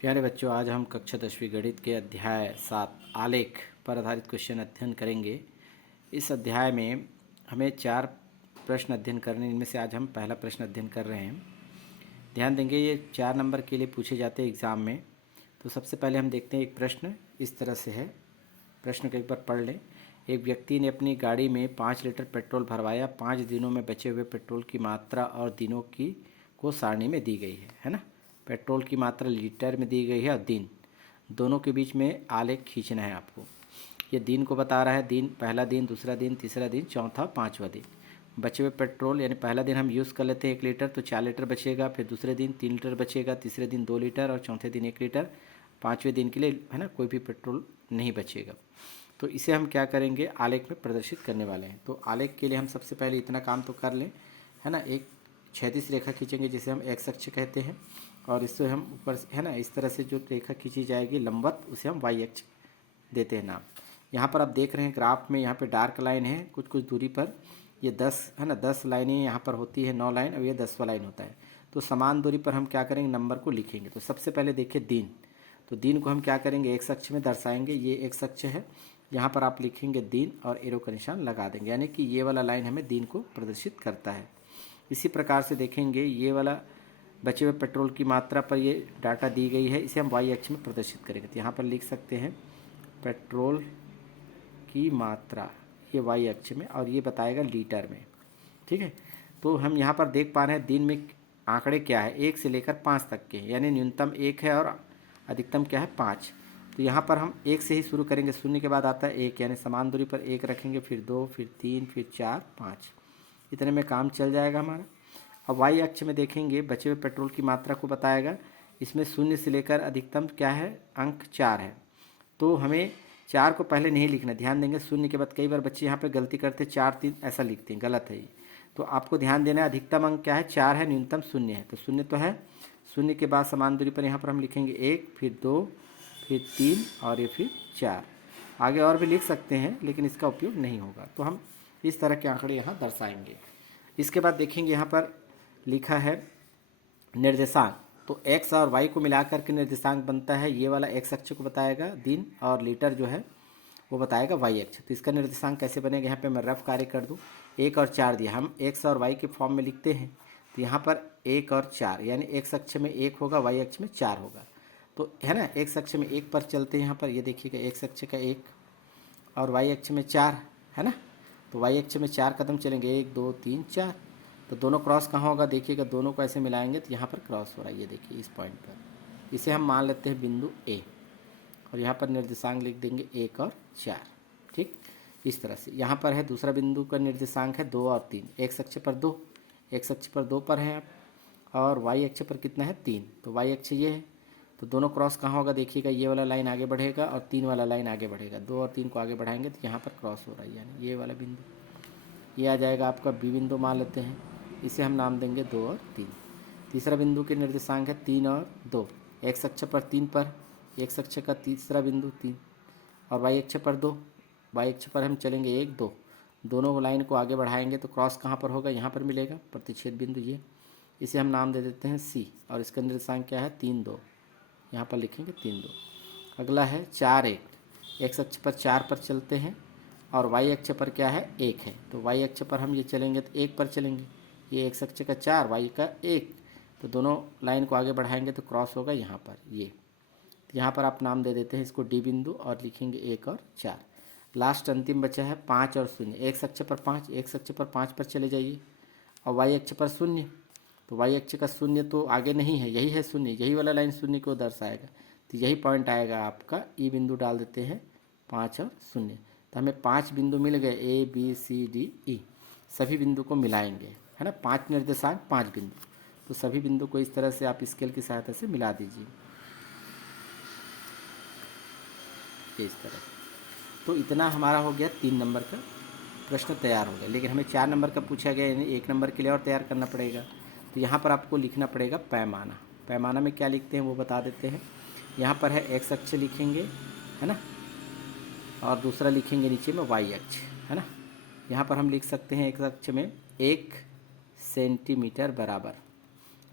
प्यारे बच्चों, आज हम कक्षा 10वीं गणित के अध्याय 7 आलेख पर आधारित क्वेश्चन अध्ययन करेंगे। इस अध्याय में हमें 4 प्रश्न अध्ययन करने, इनमें से आज हम पहला प्रश्न अध्ययन कर रहे हैं। ध्यान देंगे, ये 4 नंबर के लिए पूछे जाते हैं एग्ज़ाम में। तो सबसे पहले हम देखते हैं एक प्रश्न इस तरह से है। प्रश्न को एक बार पढ़ लें। एक व्यक्ति ने अपनी गाड़ी में 5 लीटर पेट्रोल भरवाया। 5 दिनों में बचे हुए पेट्रोल की मात्रा और दिनों की को सारणी में दी गई है ना। पेट्रोल की मात्रा लीटर में दी गई है और दिन, दोनों के बीच में आलेख खींचना है आपको। ये दिन को बता रहा है, दिन, पहला दिन, दूसरा दिन, तीसरा दिन, चौथा, पाँचवा दिन। बचे हुए पेट्रोल, यानी पहला दिन हम यूज़ कर लेते हैं 1 लीटर, तो 4 लीटर बचेगा। फिर दूसरे दिन 3 लीटर बचेगा, तीसरे दिन 2 लीटर और चौथे दिन 1 लीटर। पाँचवें दिन के लिए है ना कोई भी पेट्रोल नहीं बचेगा। तो इसे हम क्या करेंगे, आलेख में प्रदर्शित करने वाले हैं। तो आलेख के लिए हम सबसे पहले इतना काम तो कर लें, है ना। एक क्षैतिज रेखा खींचेंगे जिसे हम एक्स अक्ष कहते हैं, और इससे हम ऊपर है ना इस तरह से जो रेखा खींची जाएगी लंबवत, उसे हम वाई अक्ष देते हैं नाम। यहाँ पर आप देख रहे हैं ग्राफ में, यहाँ पे डार्क लाइन है कुछ कुछ दूरी पर। ये 10 है ना, 10 लाइनें यहाँ पर होती है, 9 लाइन, और ये 10वां लाइन होता है। तो समान दूरी पर हम क्या करेंगे, नंबर को लिखेंगे। तो सबसे पहले देखिए दिन। तो दिन को हम क्या करेंगे, एक्स अक्ष में दर्शाएंगे। ये एक्स अक्ष है, यहाँ पर आप लिखेंगे दिन और एरो का निशान लगा देंगे, यानी कि ये वाला लाइन हमें दिन को प्रदर्शित करता है। इसी प्रकार से देखेंगे, ये वाला बचे हुए पेट्रोल की मात्रा पर ये डाटा दी गई है, इसे हम वाई अक्ष में प्रदर्शित करेंगे। तो यहाँ पर लिख सकते हैं पेट्रोल की मात्रा, ये वाई अक्ष में, और ये बताएगा लीटर में। ठीक है। तो हम यहाँ पर देख पा रहे हैं दिन में आंकड़े क्या है, 1 से लेकर 5 तक के, यानी न्यूनतम 1 है और अधिकतम क्या है, 5। तो यहाँ पर हम 1 से ही शुरू करेंगे, शून्य के बाद आता है 1, यानी समान दूरी पर 1 रखेंगे, फिर 2, फिर 3, फिर 4, 5। इतने में काम चल जाएगा हमारा। अब वाई अक्ष में देखेंगे, बचे हुए पेट्रोल की मात्रा को बताएगा। इसमें शून्य से लेकर अधिकतम क्या है, अंक 4 है। तो हमें 4 को पहले नहीं लिखना, ध्यान देंगे। शून्य के बाद कई बार बच्चे यहाँ पे गलती करते, 4 3 ऐसा लिखते हैं, गलत है ये। तो आपको ध्यान देना है, अधिकतम अंक क्या है, 4 है, न्यूनतम शून्य है। तो शून्य तो है, शून्य के बाद समान दूरी पर यहाँ पर हम लिखेंगे 1, फिर 2, फिर 3 और ये फिर 4। आगे और भी लिख सकते हैं, लेकिन इसका उपयोग नहीं होगा। तो हम इस तरह के आंकड़े यहाँ दर्शाएंगे। इसके बाद देखेंगे, यहाँ पर लिखा है निर्देशांक। तो x और y को मिलाकर के निर्देशांक बनता है। ये वाला x अक्ष को बताएगा दिन, और लीटर जो है वो बताएगा y अक्ष। तो इसका निर्देशांक कैसे बनेगा, यहाँ पे मैं रफ कार्य कर दूँ। 1 और 4 दिया, हम x और y के फॉर्म में लिखते हैं। तो यहाँ पर 1 और 4, यानी x अक्ष में 1 होगा, y अक्ष में 4 होगा। तो है ना, x अक्ष में 1 पर चलते हैं। यहाँ पर ये देखिएगा, x अक्ष का 1 और y अक्ष में 4 है ना। तो y अक्ष में 4 कदम चलेंगे, 1 2 3 4। तो दोनों क्रॉस कहाँ होगा, देखिएगा, दोनों को ऐसे मिलाएंगे तो यहाँ पर क्रॉस हो रहा है, ये देखिए इस पॉइंट पर। इसे हम मान लेते हैं बिंदु ए, और यहाँ पर निर्देशांक लिख देंगे 1 और 4। ठीक, इस तरह से। यहाँ पर है दूसरा बिंदु का निर्देशांक है 2 और 3। एक्स अक्ष पर 2, एक्स अक्ष पर 2 पर है आप, और वाई अक्ष पर कितना है, 3। तो वाई अक्ष ये है, तो दोनों क्रॉस कहाँ होगा, देखिएगा, ये वाला लाइन आगे बढ़ेगा और 3 वाला लाइन आगे बढ़ेगा। 2 और 3 को आगे बढ़ाएंगे तो यहाँ पर क्रॉस हो रहा है, यानी ये वाला बिंदु, ये आ जाएगा आपका बी बिंदु मान लेते हैं। इसे हम नाम देंगे 2 और 3। तीसरा बिंदु के निर्देशांक है 3 और 2। एक्स अक्ष पर 3 पर, एक्स अक्ष का तीसरा बिंदु 3, और वाई अक्ष पर 2। वाई अक्ष पर हम चलेंगे 1 2, दोनों लाइन को आगे बढ़ाएंगे तो क्रॉस कहाँ पर होगा, यहाँ पर मिलेगा, प्रतिच्छेद बिंदु ये। इसे हम नाम दे देते हैं सी, और इसका निर्देशांक क्या है, 3 2, यहाँ पर लिखेंगे 3 2। अगला है 4 1। एक्स अक्ष पर 4 पर चलते हैं, और वाई अक्ष पर क्या है, 1 है। तो वाई अक्ष पर हम ये चलेंगे तो 1 पर चलेंगे, ये एक्स अक्ष का 4, वाई का 1। तो दोनों लाइन को आगे बढ़ाएंगे तो क्रॉस होगा यहाँ पर ये। तो यहाँ पर आप नाम दे देते हैं इसको डी बिंदु, और लिखेंगे 1 और 4। लास्ट अंतिम बचा है 5 और 0। एक्स अक्ष पर 5, एक्स अक्ष पर 5 पर चले जाइए, और वाई अक्ष पर 0। तो वाई अक्ष का 0 तो आगे नहीं है, यही है 0, यही वाला लाइन 0 को दर्शाएगा। तो यही पॉइंट आएगा आपका, ई बिंदु डाल देते हैं 5 और 0। तो हमें 5 बिंदु मिल गए, A B C D E. सभी बिंदु को मिलाएंगे, है ना, 5 निर्देशांक 5 बिंदु। तो सभी बिंदु को इस तरह से आप स्केल की सहायता से मिला दीजिए, इस तरह से। तो इतना हमारा हो गया 3 नंबर का प्रश्न तैयार हो गया। लेकिन हमें 4 नंबर का पूछा गया, यानी 1 नंबर के लिए और तैयार करना पड़ेगा। तो यहाँ पर आपको लिखना पड़ेगा पैमाना। पैमाना में क्या लिखते हैं वो बता देते हैं। यहाँ पर है एक्स अक्ष लिखेंगे, है ना, और दूसरा लिखेंगे नीचे में वाई अक्ष, है ना। यहाँ पर हम लिख सकते हैं एक्स अक्ष में 1 सेंटीमीटर बराबर,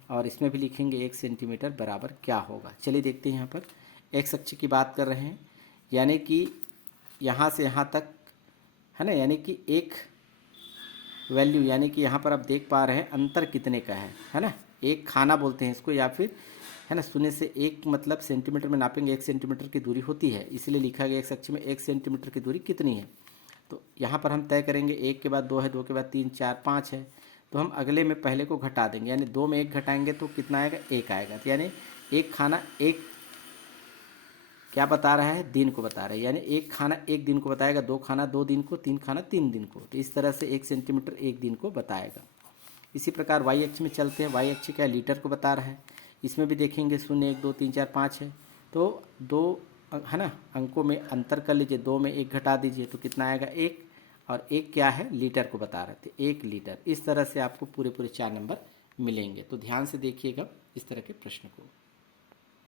और इसमें भी लिखेंगे 1 सेंटीमीटर बराबर क्या होगा। चलिए देखते हैं। यहाँ पर एक्स अक्ष की बात कर रहे हैं, यानी कि यहाँ से यहाँ तक है ना, यानी कि एक वैल्यू, यानी कि यहाँ पर आप देख पा रहे हैं अंतर कितने का है ना। एक खाना बोलते हैं इसको, या फिर है ना, शून्य से एक मतलब सेंटीमीटर में नापेंगे, 1 सेंटीमीटर की दूरी होती है, इसलिए लिखा गया एक्स अक्ष में 1 सेंटीमीटर की दूरी कितनी है। तो यहाँ पर हम तय करेंगे, 1 के बाद 2 है, 2 के बाद 3, 4, 5 है, तो हम अगले में पहले को घटा देंगे, यानी 2 में 1 घटाएंगे तो कितना आएगा, 1 आएगा। तो यानी एक खाना एक क्या बता रहा है, दिन को बता रहा है, यानी एक खाना एक दिन को बताएगा, 2 खाना 2 दिन को, 3 खाना 3 दिन को। तो इस तरह से 1 सेंटीमीटर 1 दिन को बताएगा। इसी प्रकार वाई अक्ष में चलते हैं। वाई अक्ष क्या लीटर को बता रहा है, इसमें भी देखेंगे 0, 1, 2, 3, 4, 5 है, तो 2 है ना अंकों में अंतर कर लीजिए, 2 में 1 घटा दीजिए तो कितना आएगा, 1, और 1 क्या है, लीटर को बता रहे थे, 1 लीटर। इस तरह से आपको पूरे 4 नंबर मिलेंगे। तो ध्यान से देखिएगा इस तरह के प्रश्न को।